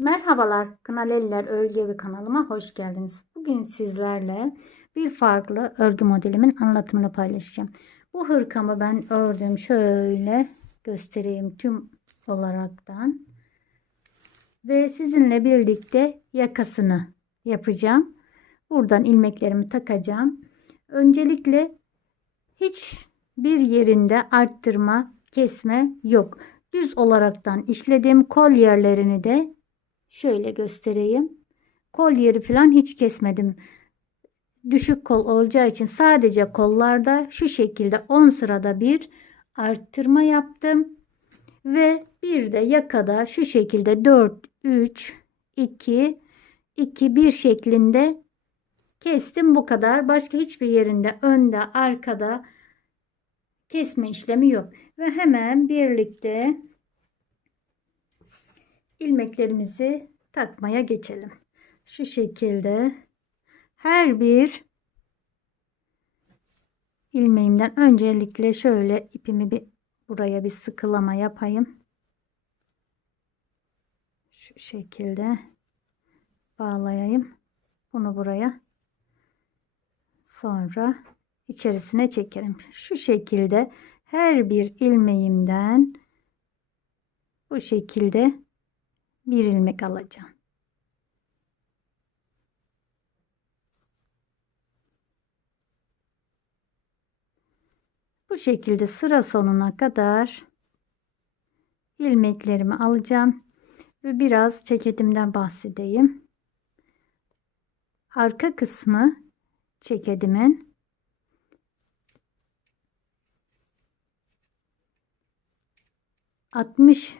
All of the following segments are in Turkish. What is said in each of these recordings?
Merhabalar Kınaleliler Örgü Evi kanalıma hoş geldiniz. Bugün sizlerle bir farklı örgü modelimin anlatımını paylaşacağım. Bu hırkamı ben ördüm. Şöyle göstereyim tüm olaraktan. Ve sizinle birlikte yakasını yapacağım. Buradan ilmeklerimi takacağım. Öncelikle hiç bir yerinde arttırma, kesme yok. Düz olaraktan işlediğim kol yerlerini de Şöyle göstereyim. Kol yeri falan hiç kesmedim. Düşük kol olacağı için sadece kollarda şu şekilde 10 sırada bir arttırma yaptım. Ve bir de yakada şu şekilde 4, 3, 2, 2, 1 şeklinde kestim bu kadar. Başka hiçbir yerinde önde, arkada kesme işlemi yok. Ve hemen birlikte ilmeklerimizi takmaya geçelim. Şu şekilde her bir ilmeğimden öncelikle şöyle ipimi bir buraya bir sıkılama yapayım. Şu şekilde bağlayayım. Bunu buraya. Sonra içerisine çekerim. Şu şekilde her bir ilmeğimden bu şekilde bir ilmek alacağım. Bu şekilde sıra sonuna kadar ilmeklerimi alacağım ve biraz ceketimden bahsedeyim. Arka kısmı ceketimin altmış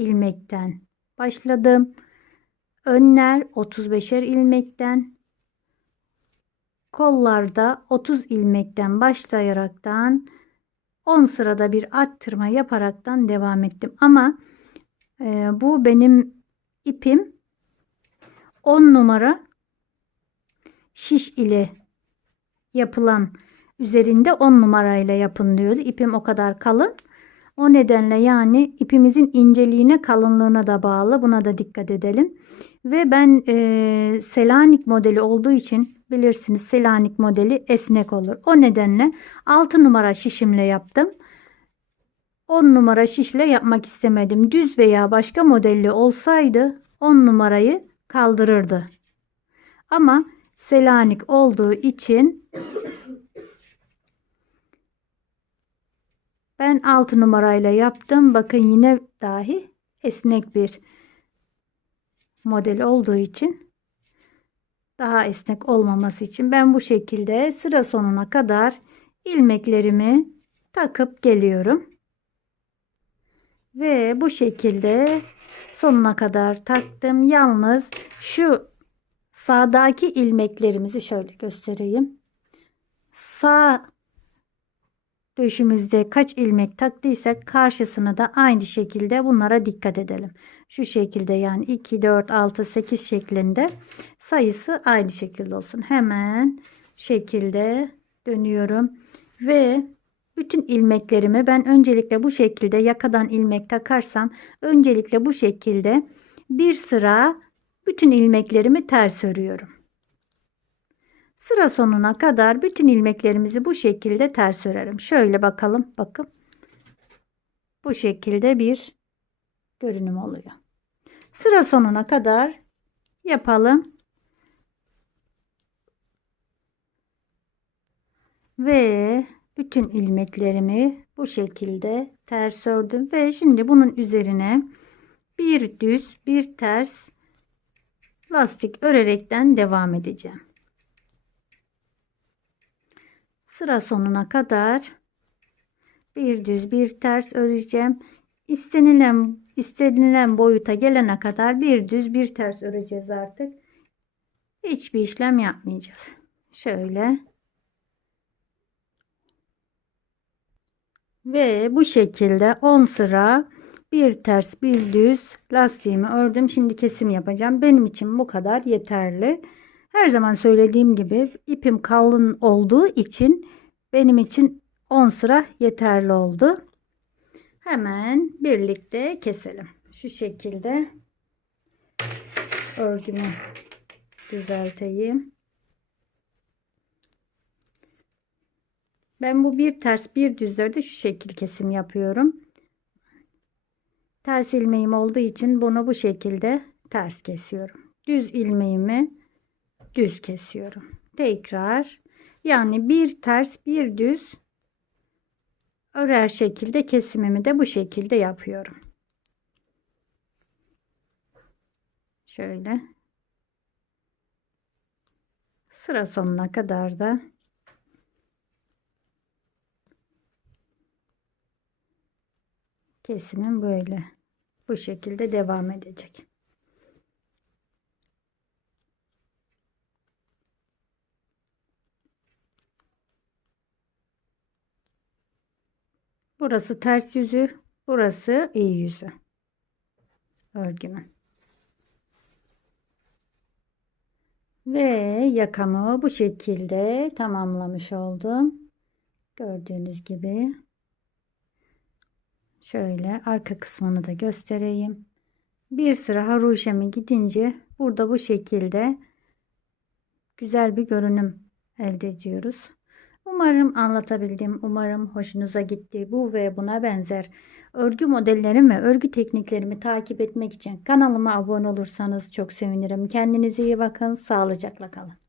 ilmekten başladım. Önler 35'er ilmekten kollarda 30 ilmekten başlayaraktan 10 sırada bir arttırma yaparaktan devam ettim. Ama e, bu benim ipim 10 numara şiş ile yapılan üzerinde 10 numarayla yapın diyordu. İpim o kadar kalın. O nedenle yani ipimizin inceliğine kalınlığına da bağlı. Buna da dikkat edelim. Ve ben e, Selanik modeli olduğu için bilirsiniz Selanik modeli esnek olur. O nedenle 6 numara şişimle yaptım. 10 numara şişle yapmak istemedim. Düz veya başka modelli olsaydı 10 numarayı kaldırırdı. Ama Selanik olduğu için Ben 6 numarayla yaptım. Bakın yine dahi esnek bir model olduğu için daha esnek olmaması için ben bu şekilde sıra sonuna kadar ilmeklerimi takıp geliyorum. Ve bu şekilde sonuna kadar taktım. Yalnız şu sağdaki ilmeklerimizi şöyle göstereyim. Sağ döşümüzde kaç ilmek taktıysak karşısını da aynı şekilde bunlara dikkat edelim. Şu şekilde yani 2, 4, 6, 8 şeklinde sayısı aynı şekilde olsun. Hemen şekilde dönüyorum ve bütün ilmeklerimi ben öncelikle bu şekilde yakadan ilmek takarsam öncelikle bu şekilde bir sıra bütün ilmeklerimi ters örüyorum. Sıra sonuna kadar bütün ilmeklerimizi bu şekilde ters örerim. Şöyle bakalım. Bakın. Bu şekilde bir görünüm oluyor. Sıra sonuna kadar yapalım. Ve bütün ilmeklerimi bu şekilde ters ördüm ve şimdi bunun üzerine bir düz bir ters lastik örerekten devam edeceğim sıra sonuna kadar bir düz bir ters öreceğim. İstenilen istenilen boyuta gelene kadar bir düz bir ters öreceğiz artık. Hiçbir işlem yapmayacağız. Şöyle. Ve bu şekilde 10 sıra bir ters bir düz lastiğimi ördüm. Şimdi kesim yapacağım. Benim için bu kadar yeterli. Her zaman söylediğim gibi ipim kalın olduğu için benim için 10 sıra yeterli oldu. Hemen birlikte keselim. Şu şekilde örgümü düzelteyim. Ben bu bir ters bir düzlerde şu şekil kesim yapıyorum. Ters ilmeğim olduğu için bunu bu şekilde ters kesiyorum. Düz ilmeğimi düz kesiyorum. Tekrar yani bir ters bir düz örer şekilde kesimimi de bu şekilde yapıyorum. Şöyle sıra sonuna kadar da kesimim böyle bu şekilde devam edecek. Burası ters yüzü, burası iyi yüzü. Örgümün. Ve yakamı bu şekilde tamamlamış oldum. Gördüğünüz gibi. Şöyle arka kısmını da göstereyim. Bir sıra haroşemi gidince burada bu şekilde güzel bir görünüm elde ediyoruz. Umarım anlatabildim. Umarım hoşunuza gitti. Bu ve buna benzer örgü modellerimi ve örgü tekniklerimi takip etmek için kanalıma abone olursanız çok sevinirim. Kendinize iyi bakın. Sağlıcakla kalın.